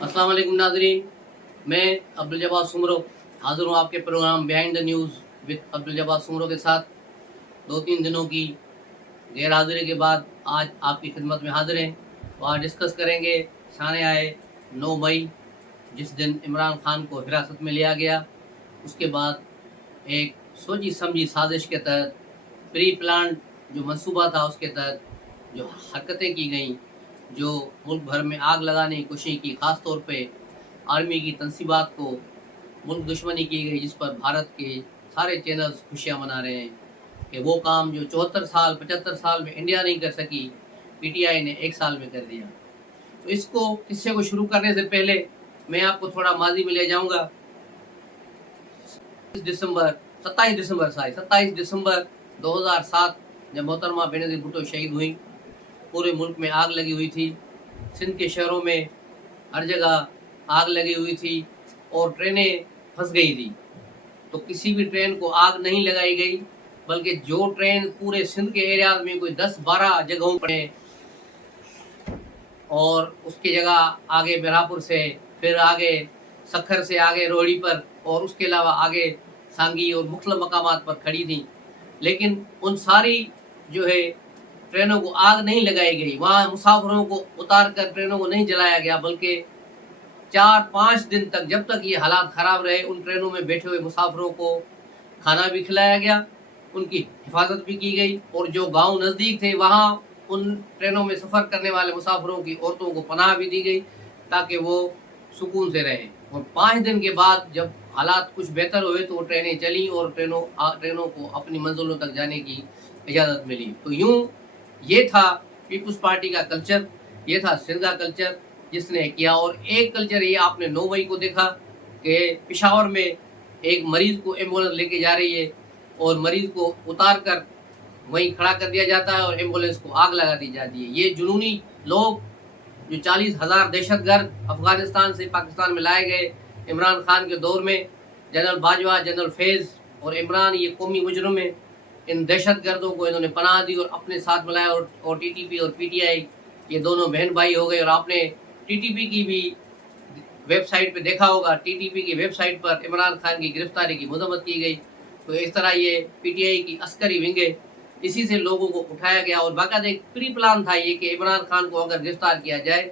अस्सलाम वालेकुम नाजरीन, मैं अब्दुल जब्बार सुमरो हाज़िर हूँ आपके programme behind the news with Abdul Jabbar Soomro के साथ। 2-3 दिनों की गैर हाज़िरी के बाद आज आपकी खिदमत में हाज़िर हैं और आज डिस्कस करेंगे सामने आए 9 मई जिस दिन इमरान खान को हिरासत में लिया गया। उसके बाद एक सोची समझी साजिश के तहत प्री प्लान जो मंसूबा था उसके तहत जो हरकतें की गईं, जो मुल्क भर में आग लगाने की कोशिश की, ख़ास तौर पे आर्मी की तनसीबात को मुल्क दुश्मनी की गई, जिस पर भारत के सारे चैनल्स खुशियाँ मना रहे हैं कि वो काम जो 74 साल 75 साल में इंडिया नहीं कर सकी, पीटीआई ने 1 साल में कर दिया। तो इसको किस्से को शुरू करने से पहले मैं आपको थोड़ा माजी में ले जाऊँगा। 27 दिसंबर 2007 जब मोहतरमा बेनज़ीर भुट्टो शहीद हुई, पूरे मुल्क में आग लगी हुई थी। सिंध के शहरों में हर जगह आग लगी हुई थी और ट्रेनें फंस गई थी। तो किसी भी ट्रेन को आग नहीं लगाई गई, बल्कि जो ट्रेन पूरे सिंध के एरिया में कोई 10-12 जगहों पर और उसकी जगह आगे बेरापुर से, फिर आगे सखर से, आगे रोहड़ी पर और उसके अलावा आगे सांगी और मुख्तलिफ मकामात पर खड़ी थी। लेकिन उन सारी जो है ट्रेनों को आग नहीं लगाई गई, वहाँ मुसाफिरों को उतार कर ट्रेनों को नहीं जलाया गया, बल्कि 4-5 दिन तक, जब तक ये हालात ख़राब रहे, उन ट्रेनों में बैठे हुए मुसाफिरों को खाना भी खिलाया गया, उनकी हिफाजत भी की गई और जो गांव नज़दीक थे वहाँ उन ट्रेनों में सफ़र करने वाले मुसाफिरों की औरतों को पनाह भी दी गई ताकि वो सुकून से रहें। और 5 दिन के बाद जब हालात कुछ बेहतर हुए तो वो ट्रेनें चली और ट्रेनों को अपनी मंजिलों तक जाने की इजाज़त मिली। तो यूँ ये था पीपल्स पार्टी का कल्चर, ये था सिंध का कल्चर जिसने किया। और एक कल्चर ये आपने 9 मई को देखा कि पेशावर में एक मरीज़ को एम्बुलेंस लेके जा रही है और मरीज़ को उतार कर वहीं खड़ा कर दिया जाता है और एम्बुलेंस को आग लगा दी जाती है। ये जुनूनी लोग जो 40,000 दहशतगर्द अफगानिस्तान से पाकिस्तान में लाए गए इमरान खान के दौर में, जनरल बाजवा, जनरल फैज़ और इमरान, ये कौमी मुजरिम में, इन दहशतगर्दों को इन्होंने पनाह दी और अपने साथ मिलाया। और टीटीपी और पीटीआई ये दोनों बहन भाई हो गए। और आपने टीटीपी की भी वेबसाइट पे देखा होगा, टीटीपी की वेबसाइट पर इमरान खान की गिरफ्तारी की मजम्मत की गई। तो इस तरह ये पीटीआई की अस्करी विंग है, इसी से लोगों को उठाया गया और बाकायदा एक प्री प्लान था ये कि इमरान खान को अगर गिरफ्तार किया जाए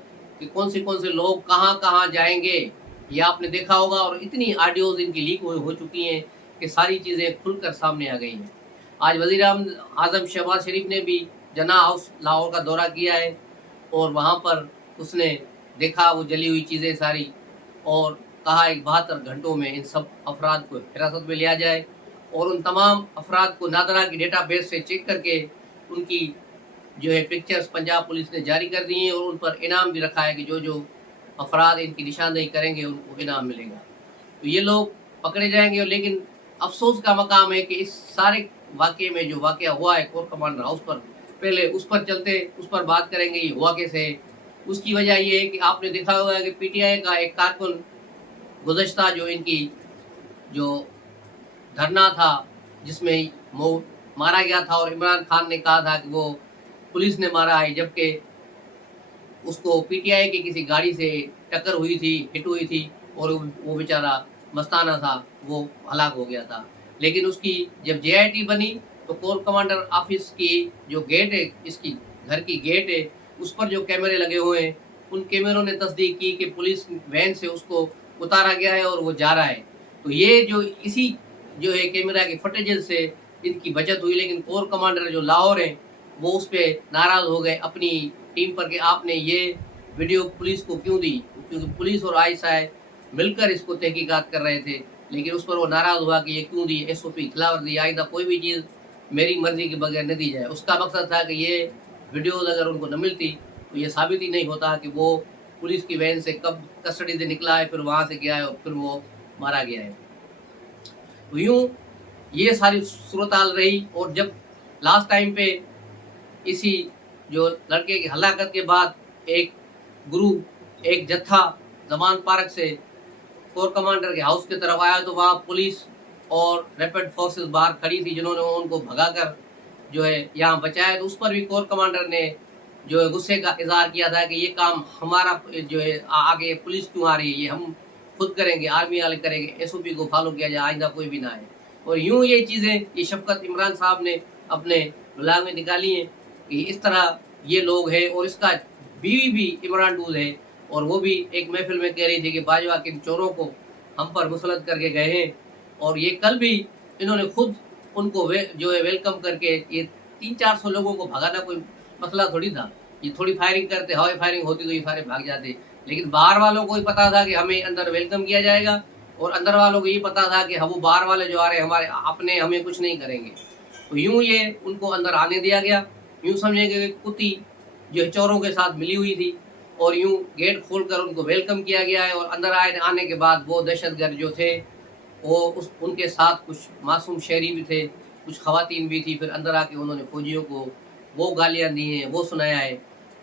कि कौन से लोग कहाँ कहाँ जाएंगे, ये आपने देखा होगा। और इतनी ऑडियोज इनकी लीक हो चुकी हैं कि सारी चीज़ें खुलकर सामने आ गई हैं। आज वज़ीर आज़म शहबाज शरीफ ने भी जना हाउस लाहौर का दौरा किया है और वहाँ पर उसने देखा वो जली हुई चीज़ें सारी और कहा 72 घंटों में इन सब अफराद को हिरासत में लिया जाए और उन तमाम अफराद को नादरा की डेटा बेस से चेक करके उनकी जो है पिक्चर्स पंजाब पुलिस ने जारी कर दी हैं और उन पर इनाम भी रखा है कि जो जो अफराद इनकी निशानदेही करेंगे उनको इनाम मिलेगा। तो ये लोग पकड़े जाएंगे। लेकिन अफसोस का मकाम है कि इस सारे वाक़े में जो वाक़या हुआ है कोर कमांडर हाउस पर, पहले उस पर चलते, उस पर बात करेंगे ये हुआ कैसे। उसकी वजह ये है कि आपने देखा होगा कि पीटीआई का एक कारकुन गुज़श्ता जो इनकी जो धरना था जिसमें वो मारा गया था और इमरान खान ने कहा था कि वो पुलिस ने मारा है, जबकि उसको पीटीआई की किसी गाड़ी से टक्कर हुई थी, हिट हुई थी और वो बेचारा मस्ताना था, वो हलाक हो गया था। लेकिन उसकी जब जेआईटी बनी तो कोर कमांडर ऑफिस की जो गेट है, इसकी घर की गेट है, उस पर जो कैमरे लगे हुए हैं उन कैमरों ने तस्दीक की कि पुलिस वैन से उसको उतारा गया है और वो जा रहा है। तो ये जो इसी जो है कैमरा के फुटेजेस से इनकी बचत हुई। लेकिन कोर कमांडर जो लाहौर हैं वो उस पर नाराज़ हो गए अपनी टीम पर कि आपने ये वीडियो पुलिस को क्यों दी, क्योंकि पुलिस और आईएसआई मिलकर इसको तहकीकात कर रहे थे। लेकिन उस पर वो नाराज़ हुआ कि ये क्यों दी, एसओपी खिलाफ दी, आइंदा कोई भी चीज़ मेरी मर्जी के बगैर न दी जाए। उसका मकसद था कि ये वीडियोज़ अगर उनको न मिलती तो ये साबित ही नहीं होता कि वो पुलिस की वैन से कब कस्टडी से निकला है, फिर वहाँ से गया है और फिर वो मारा गया है। तो यूँ ये सारी सूरत हाल रही। और जब लास्ट टाइम पे इसी जो लड़के की हलाकत के बाद एक ग्रुप, एक जत्था जमान पार्क से कोर कमांडर के हाउस की तरफ आया तो वहाँ पुलिस और रैपिड फोर्सेस बाहर खड़ी थी जिन्होंने उनको भगाकर जो है यहाँ बचाया। तो उस पर भी कोर कमांडर ने जो है गुस्से का इजहार किया था कि ये काम हमारा जो है आगे पुलिस क्यों आ रही है, ये हम खुद करेंगे, आर्मी वाले करेंगे, एसओपी को फॉलो किया जाए, आइंदा कोई भी ना आए। और यूं ये चीज़ें ये शफकत इमरान साहब ने अपने ब्लॉग में निकाली हैं कि इस तरह ये लोग हैं। और इसका बीवी भी इमरान डूज है, और वो भी एक महफिल में कह रही थी कि बाजवा के इन चोरों को हम पर मुसलत करके गए हैं। और ये कल भी इन्होंने खुद उनको जो है वेलकम करके, ये 300-400 लोगों को भगाना कोई मसला थोड़ी था। ये थोड़ी फायरिंग करते, हवाई फायरिंग होती तो ये सारे भाग जाते। लेकिन बाहर वालों को ही पता था कि हमें अंदर वेलकम किया जाएगा, और अंदर वालों को ये पता था कि हम वो बाहर वाले जो आ रहे हैं हमारे अपने, हमें कुछ नहीं करेंगे। तो यूं ये उनको अंदर आने दिया गया। यूं समझेंगे कि कुत्ती जो है चोरों के साथ मिली हुई थी, और यूं गेट खोलकर उनको वेलकम किया गया है। और अंदर आने के बाद वो दहशतगर्द जो थे वो उनके साथ कुछ मासूम शहरी भी थे, कुछ खवातीन भी थी। फिर अंदर आके उन्होंने फौजियों को वो गालियाँ दी हैं, वो सुनाया है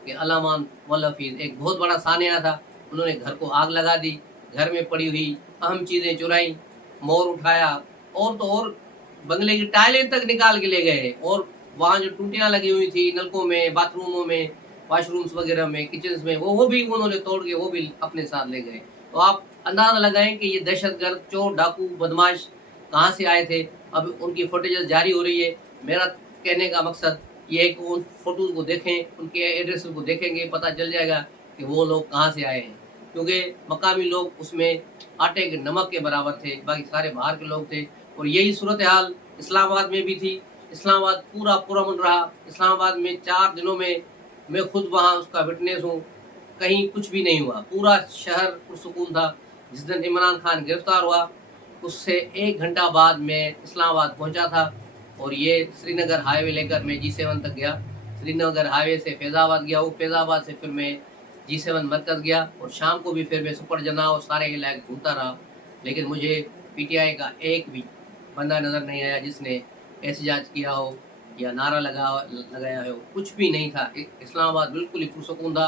कि अलामान वल्लफीज़ एक बहुत बड़ा सानिया था। उन्होंने घर को आग लगा दी, घर में पड़ी हुई अहम चीज़ें चुराई, मोर उठाया, और तो और बंगले की टाइलें तक निकाल के ले गए। और वहाँ जो टूटियाँ लगी हुई थी नलकों में, बाथरूमों में, वॉशरूम्स वगैरह में, किचन्स में, वो भी उन्होंने तोड़ के वो भी अपने साथ ले गए। तो आप अंदाज़ा लगाएं कि ये दहशतगर्द, चोर, डाकू, बदमाश कहाँ से आए थे। अब उनकी फुटेजेस जारी हो रही है। मेरा कहने का मकसद ये है कि उन फोटोज़ को देखें, उनके एड्रेस को देखेंगे, पता चल जाएगा कि वो लोग कहाँ से आए हैं। क्योंकि मकामी लोग उसमें आटे के नमक के बराबर थे, बाकी सारे बाहर के लोग थे। और यही सूरत हाल इस्लामाबाद में भी थी। इस्लामाबाद पूरा पुरअमन रहा। इस्लामाबाद में 4 दिनों में मैं खुद वहाँ उसका विटनेस हूँ, कहीं कुछ भी नहीं हुआ, पूरा शहर पुरसुकून था। जिस दिन इमरान खान गिरफ्तार हुआ उससे 1 घंटा बाद मैं इस्लामाबाद पहुँचा था, और ये श्रीनगर हाईवे लेकर मैं G7 तक गया। श्रीनगर हाईवे से फैज़ाबाद गया, वो फैज़ाबाद से फिर मैं G7 मरकज़ गया, और शाम को भी फिर मैं सुपर जना और सारे इलाके घूमता रहा। लेकिन मुझे पीटीआई का एक भी बंदा नज़र नहीं आया जिसने एहतजाज किया हो या नारा लगाया हो, कुछ भी नहीं था। इस्लामाबाद बिल्कुल ही पुरसुकून था।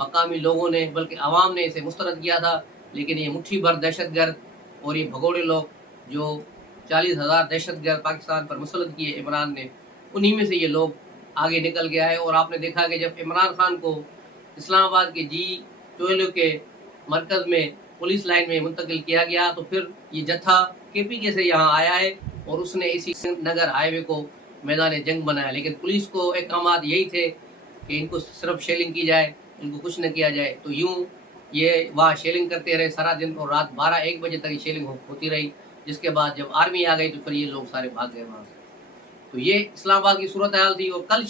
मकामी लोगों ने, बल्कि आवाम ने इसे मुस्तरद किया था। लेकिन ये मुट्ठी भर दहशतगर्द और ये भगोड़े लोग जो 40,000 दहशतगर्द पाकिस्तान पर मुसल्लत किए इमरान ने, उन्हीं में से ये लोग आगे निकल गया है। और आपने देखा कि जब इमरान खान को इस्लामाबाद के G12 के मरकज़ में पुलिस लाइन में मुंतकिल किया गया, तो फिर ये जत्था KPK से यहाँ आया है, और उसने इसी नगर हाईवे को मैदान जंग बनाया। लेकिन पुलिस को अहकामात यही थे कि इनको सिर्फ शेलिंग की जाए, इनको कुछ न किया जाए। तो यूँ ये वहाँ शेलिंग करते रहे सारा दिन, और रात 12-1 बजे तक ये शेलिंग होती रही। जिसके बाद जब आर्मी आ गई तो फिर ये लोग सारे भाग गए वहाँ से। तो ये इस्लामाबाद की सूरत हाल थी। और कल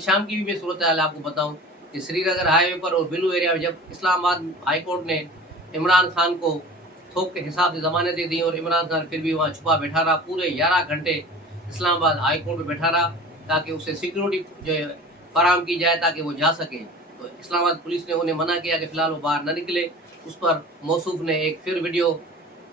शाम की भी मैं सूरत हाल आपको बताऊँ कि श्रीनगर हाईवे पर और बिलू एरिया में जब इस्लामाबाद हाई कोर्ट ने इमरान खान को थोक के हिसाब से ज़मानतें दी, और इमरान खान फिर भी वहाँ छुपा बैठा रहा, पूरे 11 घंटे इस्लामाबाद हाई कोर्ट में बैठा रहा, ताकि उसे सिक्योरिटी जो है फराहम की जाए ताकि वो जा सके। तो इस्लामाबाद पुलिस ने उन्हें मना किया कि फ़िलहाल वो बाहर न निकले। उस पर मौसूफ ने एक फिर वीडियो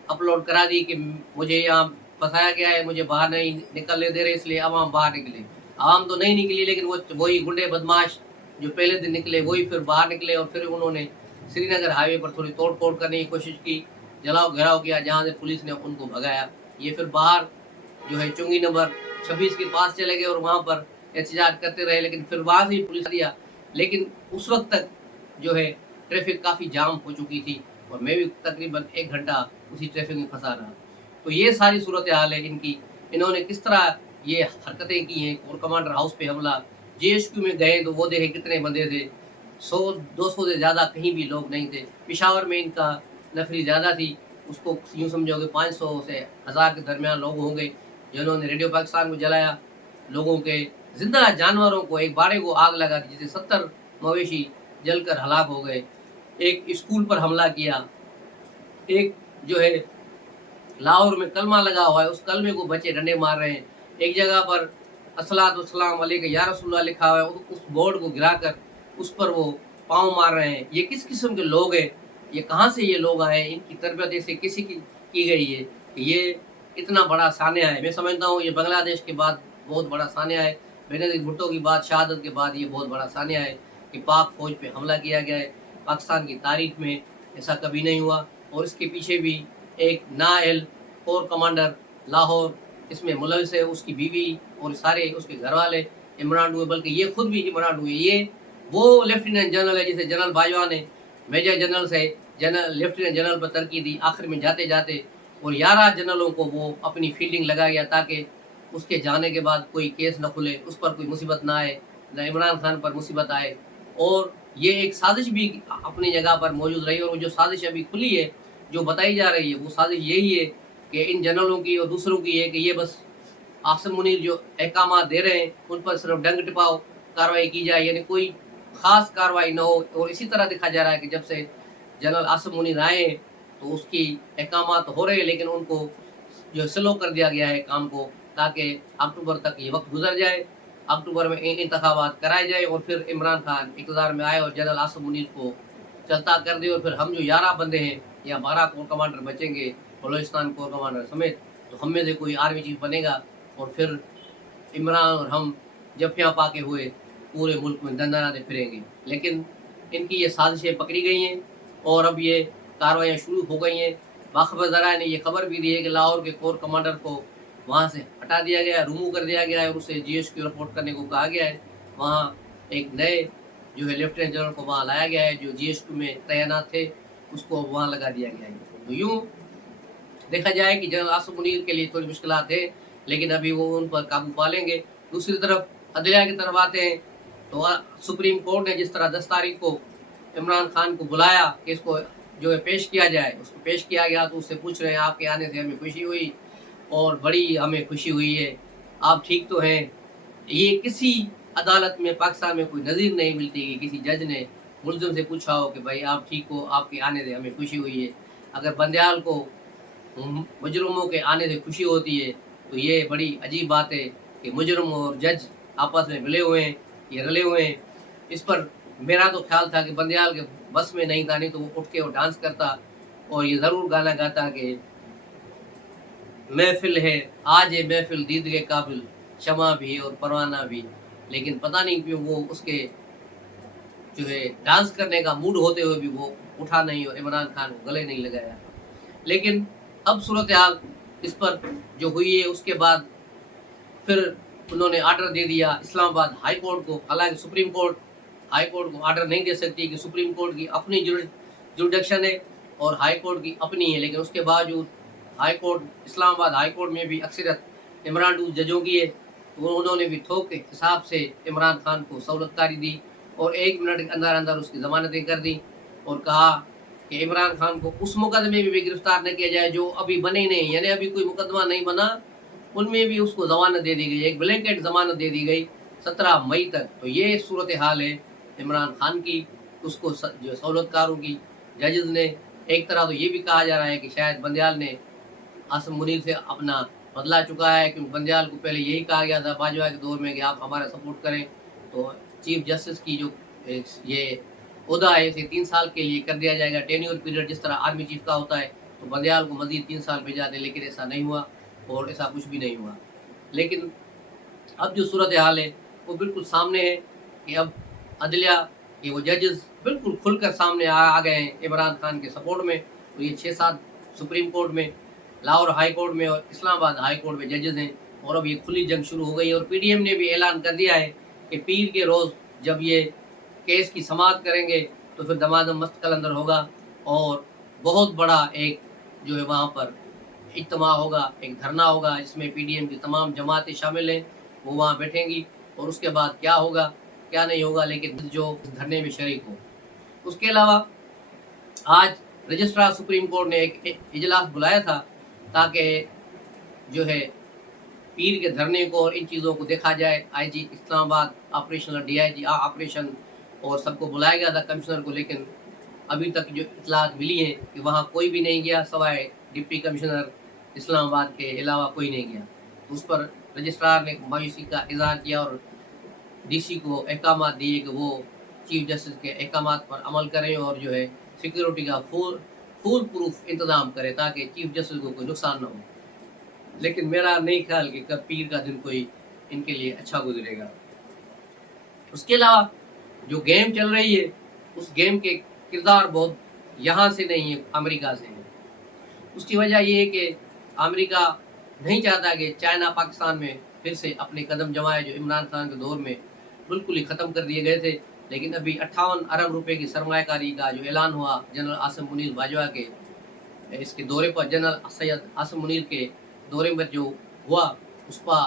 अपलोड करा दी कि मुझे यहाँ फंसाया गया है, मुझे बाहर नहीं निकलने दे रहे, इसलिए आवाम बाहर निकले। आवाम तो नहीं निकली, लेकिन वही गुंडे बदमाश जो पहले दिन निकले वही फिर बाहर निकले, और फिर उन्होंने श्रीनगर हाईवे पर थोड़ी तोड़ फोड़ करने की कोशिश की, जलाओ घेराव किया, जहाँ से पुलिस ने उनको भगाया। ये फिर बाहर जो है चुंगी नंबर 26 के पास चले गए, और वहाँ पर एहतजाज करते रहे। लेकिन फिर वहाँ से ही पुलिस दिया। लेकिन उस वक्त तक जो है ट्रैफिक काफ़ी जाम हो चुकी थी, और मैं भी तकरीबन 1 घंटा उसी ट्रैफिक में फंसा रहा। तो ये सारी सूरत हाल है इनकी। इन्होंने किस तरह ये हरकतें की हैं। कोर कमांडर हाउस पे हमला, JSQ में गए तो वो देखे कितने बंदे थे, 100-200 से ज़्यादा कहीं भी लोग नहीं थे। पेशावर में इनका नफरी ज़्यादा थी, उसको यूँ समझोगे 500 से 1000 के दरमियान लोग होंगे जिन्होंने रेडियो पाकिस्तान को जलाया। लोगों के जिंदा जानवरों को, एक बाड़े को आग लगा दी, जिससे 70 मवेशी जलकर हलाक हो गए। एक स्कूल पर हमला किया। एक जो है लाहौर में कलमा लगा हुआ है, उस कलमे को बच्चे डंडे मार रहे हैं। एक जगह पर अस्सलातु वस्सलाम अलैका या रसूलुल्लाह लिखा हुआ है, उस बोर्ड को गिराकर उस पर वो पाँव मार रहे हैं। ये किस किस्म के लोग हैं, ये कहाँ से ये लोग आए, इनकी तरबियत ऐसे किसी की गई है कि ये इतना बड़ा सानिया है। मैं समझता हूँ ये बांग्लादेश के बाद बहुत बड़ा सानिया है। बेनज़ीर भुट्टो की बाद, शहादत के बाद ये बहुत बड़ा सानिया है कि पाक फ़ौज पे हमला किया गया है। पाकिस्तान की तारीख में ऐसा कभी नहीं हुआ। और इसके पीछे भी एक नाअहल कोर कमांडर लाहौर इसमें मुलविस है, उसकी बीवी और सारे उसके घर वाले इमरान हुए, बल्कि ये खुद भी इमरान हुए। ये वो लेफ्टिनेंट जनरल है जिसे जनरल बाजवा ने मेजर जनरल से लेफ्टिनेंट जनरल पर तरक्की दी आखिर में जाते जाते, और 11 जनरलों को वो अपनी फील्डिंग लगा गया ताकि उसके जाने के बाद कोई केस न खुले, उस पर कोई मुसीबत ना आए, न इमरान खान पर मुसीबत आए। और ये एक साजिश भी अपनी जगह पर मौजूद रही, और वो जो साजिश अभी खुली है, जो बताई जा रही है, वो साजिश यही है कि इन जनरलों की और दूसरों की है कि ये बस आसिम मुनीर जो अहकाम दे रहे हैं उन पर सिर्फ डंग टिपाव कार्रवाई की जाए, यानी कोई ख़ास कार्रवाई न हो। और इसी तरह दिखा जा रहा है कि जब से जनरल आसिम मुनीर आए हैं तो उसकी अहकाम तो हो रहे हैं, लेकिन उनको जो स्लो कर दिया गया है काम को, ताकि अक्टूबर तक ये वक्त गुजर जाए, अक्टूबर में इंतखाबात कराए जाए और फिर इमरान खान इक़्तिदार में आए और जनरल आसिम मुनीर को चलता कर दे। और फिर हम जो 11 बंदे हैं या 12 कोर कमांडर बचेंगे बलूचिस्तान कोर कमांडर समेत, तो हम में से कोई आर्मी चीफ बनेगा और फिर इमरान और हम जफ्फियाँ पाके हुए पूरे मुल्क में दंदनाते फिरेंगे। लेकिन इनकी ये साजिशें पकड़ी गई हैं और अब ये कार्रवाइयाँ शुरू हो गई हैं। बाखबर ज़राए ने ये खबर भी दी है कि लाहौर के कोर कमांडर को वहाँ से हटा दिया गया है, रिमूव कर दिया गया है और उसे GSQ रिपोर्ट करने को कहा गया है। वहाँ एक नए जो है लेफ्टिनेंट जनरल को वहाँ लाया गया है, जो GSQ में तैनात थे, उसको वहाँ लगा दिया गया है। तो यूँ देखा जाए कि जनरल आसिम मुनीर के लिए थोड़ी मुश्किलात है, लेकिन अभी वो उन पर काबू पा लेंगे। दूसरी तरफ अदलिया की तरफ आते हैं तो सुप्रीम कोर्ट ने जिस तरह 10 तारीख को इमरान खान को बुलाया कि इसको जो है पेश किया जाए, उसको पेश किया गया तो उससे पूछ रहे हैं आपके आने से हमें खुशी हुई और बड़ी हमें खुशी हुई है, आप ठीक तो हैं। ये किसी अदालत में पाकिस्तान में कोई नज़ीर नहीं मिलती कि किसी जज ने मुलज़िम से पूछा हो कि भाई आप ठीक हो, आपके आने से हमें खुशी हुई है। अगर बंदयाल को मुजरमों के आने से खुशी होती है तो ये बड़ी अजीब बात है कि मुजरम और जज आपस में मिले हुए हैं, ये रले हुए हैं। इस पर मेरा तो ख्याल था कि बंदयाल के बस में नहीं था, नहीं तो वो उठ के वो डांस करता और ये ज़रूर गाना गाता कि महफिल है आज ये महफिल दीद के काबिल, शमा भी और परवाना भी। लेकिन पता नहीं क्यों वो उसके जो है डांस करने का मूड होते हुए भी वो उठा नहीं और इमरान खान को गले नहीं लगाया। लेकिन अब सूरत हाल इस पर जो हुई है उसके बाद फिर उन्होंने आर्डर दे दिया इस्लामाबाद हाई कोर्ट को। हालांकि सुप्रीम कोर्ट हाई कोर्ट को आर्डर नहीं दे सकती कि सुप्रीम कोर्ट की अपनी जुरिडिक्शन है और हाई कोर्ट की अपनी है, लेकिन उसके बावजूद high court Islamabad high court में भी अक्सरियत इमरान डूज जजों की है, तो उन्होंने भी थोक के हिसाब से इमरान खान को सहूलतकारी दी और 1 मिनट के अंदर अंदर उसकी ज़मानतें कर दी और कहा कि इमरान खान को उस मुकदमे में भी गिरफ्तार न किया जाए जो अभी बने नहीं, यानी अभी कोई मुकदमा नहीं बना, उनमें भी उसको ज़मानत दे दी गई, एक ब्लैंकेट ज़मानत दे दी गई 17 मई तक। तो ये सूरत हाल है इमरान खान की, उसको जो सहूलतकारों की जजेस ने। एक तरह तो ये भी कहा जा रहा है कि शायद बंदयाल ने आसिम मुनीर से अपना बदला चुका है, क्योंकि बंदयाल को पहले यही कहा गया था बाजवा के दौर में कि आप हमारा सपोर्ट करें, तो चीफ जस्टिस की जो ये ओहदा है इसे 3 साल के लिए कर दिया जाएगा, टेन्योर पीरियड जिस तरह आर्मी चीफ का होता है, तो बंदयाल को मजीद 3 साल भेजा दे, लेकिन ऐसा नहीं हुआ और ऐसा कुछ भी नहीं हुआ। लेकिन अब जो सूरत हाल है वो बिल्कुल सामने है कि अब अदलिया के वो जजेस बिल्कुल खुलकर सामने आ गए हैं इमरान खान के सपोर्ट में। तो ये 6-7 सुप्रीम कोर्ट में, लाहौर हाई कोर्ट में और इस्लामाबाद हाई कोर्ट में जजेस हैं और अब ये खुली जंग शुरू हो गई। और PDM ने भी ऐलान कर दिया है कि पीर के रोज़ जब ये केस की समाअत करेंगे तो फिर दमादम मस्त कलंदर होगा और बहुत बड़ा एक जो है वहाँ पर इज्तिमा होगा, एक धरना होगा जिसमें PDM की तमाम जमातें शामिल हैं, वो वहाँ बैठेंगी और उसके बाद क्या होगा क्या नहीं होगा, लेकिन जो धरने में शरीक हो। उसके अलावा आज रजिस्ट्रार सुप्रीम कोर्ट ने एक इजलास बुलाया था ताकि जो है पीर के धरने को और इन चीज़ों को देखा जाए। IG इस्लामाबाद ऑपरेशन और DIG ऑपरेशन और सबको बुलाया गया था कमिश्नर को, लेकिन अभी तक जो इतलात मिली है कि वहाँ कोई भी नहीं गया सिवाय डिप्टी कमिश्नर इस्लामाबाद के अलावा कोई नहीं गया। तो उस पर रजिस्ट्रार ने मायूसी का इजहार किया और DC को अहकाम दिए कि वो चीफ जस्टिस के अहकाम पर अमल करें और जो है सिक्योरिटी का फुल प्रूफ इंतज़ाम करें ताकि चीफ जस्टिस को कोई नुकसान ना हो। लेकिन मेरा नहीं ख्याल कि कब पीर का दिन कोई इनके लिए अच्छा गुजरेगा। उसके अलावा जो गेम चल रही है उस गेम के किरदार बहुत यहाँ से नहीं है, अमेरिका से है। उसकी वजह ये है कि अमेरिका नहीं चाहता कि चाइना पाकिस्तान में پھر سے اپنے قدم جمائے جو عمران خان کے دور میں بالکل ہی ختم کر دیے گئے تھے. لیکن ابھی 58 ارب روپے کی سرمایہ کاری کا جو اعلان ہوا جنرل عاصم منیر باجوہ کے اس کے دورے پر، جنرل سید عاصم منیر کے دورے پر جو ہوا اس پر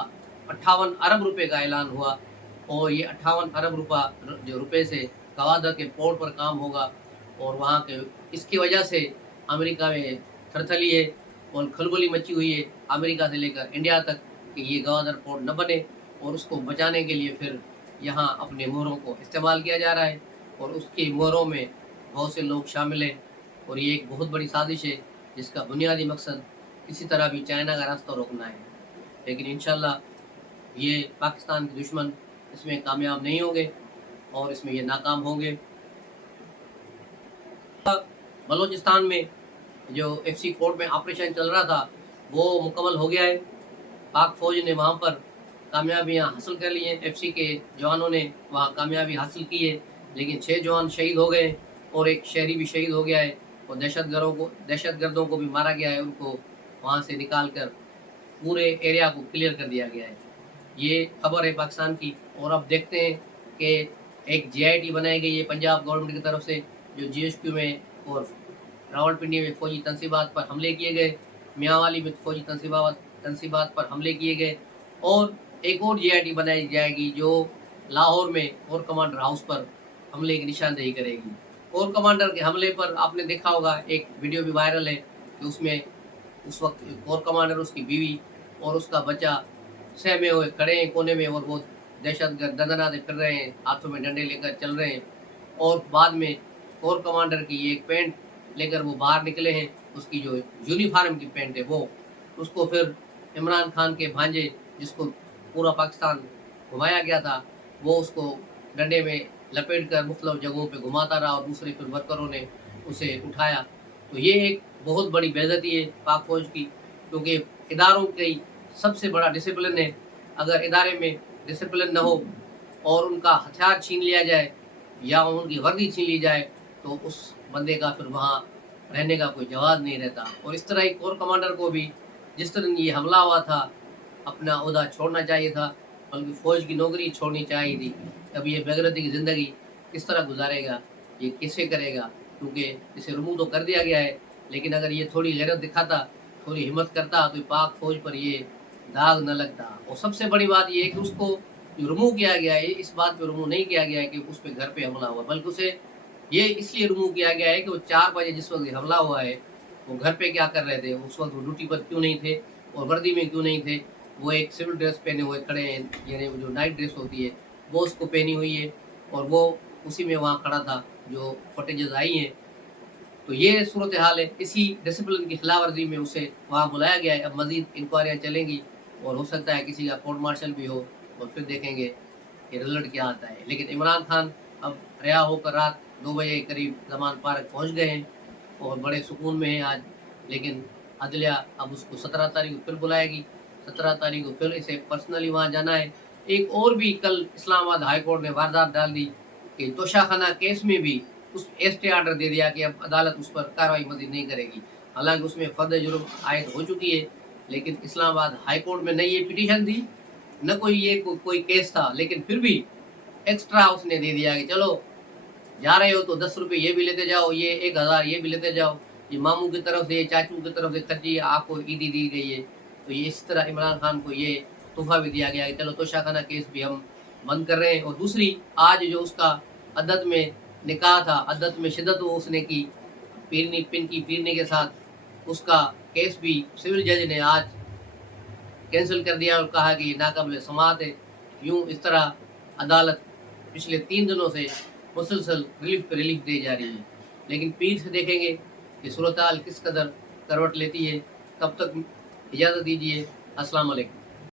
58 ارب روپے کا اعلان ہوا. اور یہ 58 ارب روپے سے گوادر کے پورٹ پر کام ہوگا. اور وہاں کے اس کی وجہ سے امریکہ میں تھرتھلی ہے اور کھلبلی مچی ہوئی ہے امریکہ سے لے کر انڈیا تک کہ یہ گوادر پورٹ نہ بنے. اور اس کو بچانے کے لیے پھر یہاں اپنے مہروں کو استعمال کیا جا رہا ہے اور اس کے مہروں میں بہت سے لوگ شامل ہیں. اور یہ ایک بہت بڑی سازش ہے جس کا بنیادی مقصد کسی طرح بھی چائنا کا راستہ روکنا ہے. لیکن انشاءاللہ یہ پاکستان کے دشمن اس میں کامیاب نہیں ہوں گے اور اس میں یہ ناکام ہوں گے. بلوچستان میں جو ایف سی کوڈ میں آپریشن چل رہا تھا وہ مکمل ہو گیا ہے. پاک فوج نے وہاں پر کامیابیاں حاصل کر لی ہیں. ایف سی کے جوانوں نے وہاں کامیابی حاصل کی ہے. لیکن 6 جوان شہید ہو گئے اور ایک شہری بھی شہید ہو گیا ہے. اور دہشت گردوں کو بھی مارا گیا ہے. ان کو وہاں سے نکال کر پورے ایریا کو کلیئر کر دیا گیا ہے. یہ خبر ہے پاکستان کی. اور اب دیکھتے ہیں کہ ایک جی آئی ٹی بنائی گئی ہے پنجاب گورنمنٹ کی طرف سے جو جی ایس کیو میں اور راولپنڈی میں فوجی تنصیبات پر حملے کیے گئے، میاں میں فوجی تنصیبات پر حملے کیے گئے. اور ایک اور جی آئی ٹی بنائی جائے گی جو لاہور میں اور کمانڈر ہاؤس پر حملے کی نشاندہی کرے گی. اور کمانڈر کے حملے پر آپ نے دیکھا ہوگا ایک ویڈیو بھی وائرل ہے کہ اس میں اس وقت اور کمانڈر، اس کی بیوی اور اس کا بچہ سہمے ہوئے کھڑے ہیں کونے میں اور وہ دہشت گرد دندناتے پھر رہے ہیں، ہاتھوں میں ڈنڈے لے کر چل رہے ہیں. اور بعد میں کور کمانڈر کی ایک پینٹ لے کر وہ باہر نکلے ہیں، اس کی جو یونیفارم کی پینٹ ہے وہ اس کو پھر عمران خان کے بھانجے جس کو پورا پاکستان گھمایا گیا تھا وہ اس کو ڈنڈے میں لپیٹ کر مختلف جگہوں پہ گھماتا رہا اور دوسرے پھر ورکروں نے اسے اٹھایا. تو یہ ایک بہت بڑی بے عزتی ہے پاک فوج کی، کیونکہ اداروں کی سب سے بڑا ڈسپلن ہے. اگر ادارے میں ڈسپلن نہ ہو اور ان کا ہتھیار چھین لیا جائے یا ان کی وردی چھین لی جائے تو اس بندے کا پھر وہاں رہنے کا کوئی جواز نہیں رہتا. اور اس طرح ایک کور کمانڈر کو بھی جس طرح یہ حملہ ہوا تھا اپنا عہدہ چھوڑنا چاہیے تھا، بلکہ فوج کی نوکری چھوڑنی چاہیے تھی. اب یہ بے غیرتی کی زندگی کس طرح گزارے گا، یہ کیسے کرے گا؟ کیونکہ اسے رموو تو کر دیا گیا ہے. لیکن اگر یہ تھوڑی غیرت دکھاتا، تھوڑی ہمت کرتا تو پاک فوج پر یہ داغ نہ لگتا. اور سب سے بڑی بات یہ ہے کہ اس کو جو رموو کیا گیا ہے اس بات پہ رموو نہیں کیا گیا ہے کہ اس پہ گھر پہ حملہ ہوا، بلکہ اسے یہ اس لیے رموو کیا گیا ہے کہ وہ 4 بجے جس وقت حملہ ہوا ہے وہ گھر پہ کیا کر رہے تھے، اس وقت وہ ڈیوٹی پر کیوں نہیں تھے اور وردی میں کیوں نہیں تھے. وہ ایک سول ڈریس پہنے ہوئے کھڑے ہیں، یعنی جو نائٹ ڈریس ہوتی ہے وہ اس کو پہنی ہوئی ہے اور وہ اسی میں وہاں کھڑا تھا جو فوٹیجز آئی ہیں. تو یہ صورتحال ہے. اسی ڈسپلن کی خلاف ورزی میں اسے وہاں بلایا گیا ہے. اب مزید انکوائریاں چلیں گی اور ہو سکتا ہے کسی کا کورٹ مارشل بھی ہو اور پھر دیکھیں گے کہ رزلٹ کیا آتا ہے. لیکن عمران خان اب رہا ہو کر رات 2 بجے قریب زمان پارک پہنچ گئے ہیں اور بڑے سکون میں ہیں آج. لیکن عدلیہ اب اس کو 17 تاریخ کو پھر بلائے گی. 17 تاریخ کو پھر اسے پرسنلی وہاں جانا ہے. ایک اور بھی کل اسلام آباد ہائی کورٹ نے واردات ڈال دی کہ توشہ خانہ کیس میں بھی اس اسٹے آرڈر دے دیا کہ اب عدالت اس پر کارروائی مزید نہیں کرے گی. حالانکہ اس میں فرد جرم عائد ہو چکی ہے، لیکن اسلام آباد ہائی کورٹ میں نہ یہ پٹیشن تھی نہ کوئی کیس تھا، لیکن پھر بھی ایکسٹرا اس نے دے دیا کہ چلو جا رہے ہو تو 10 روپے یہ بھی لیتے جاؤ، یہ 1000 یہ بھی لیتے جاؤ، یہ ماموں کی طرف سے چاچو کی طرف سے خرچی آپ کو عیدی دی گئی ہے. تو یہ اس طرح عمران خان کو یہ تحفہ بھی دیا گیا کہ چلو توشہ خانہ کیس بھی ہم بند کر رہے ہیں. اور دوسری آج جو اس کا عدت میں نکاح تھا، عدت میں شدت وہ اس نے کی پن کی پیرنے کے ساتھ، اس کا کیس بھی سول جج نے آج کینسل کر دیا اور کہا کہ یہ ناقابل سماعت ہے. یوں اس طرح عدالت پچھلے 3 دنوں سے مسلسل ریلیف پہ ریلیف دے جا رہی ہے. لیکن پیر سے دیکھیں گے کہ صورتحال کس قدر کروٹ لیتی ہے. تب تک اجازت دیجیے. السلام علیکم.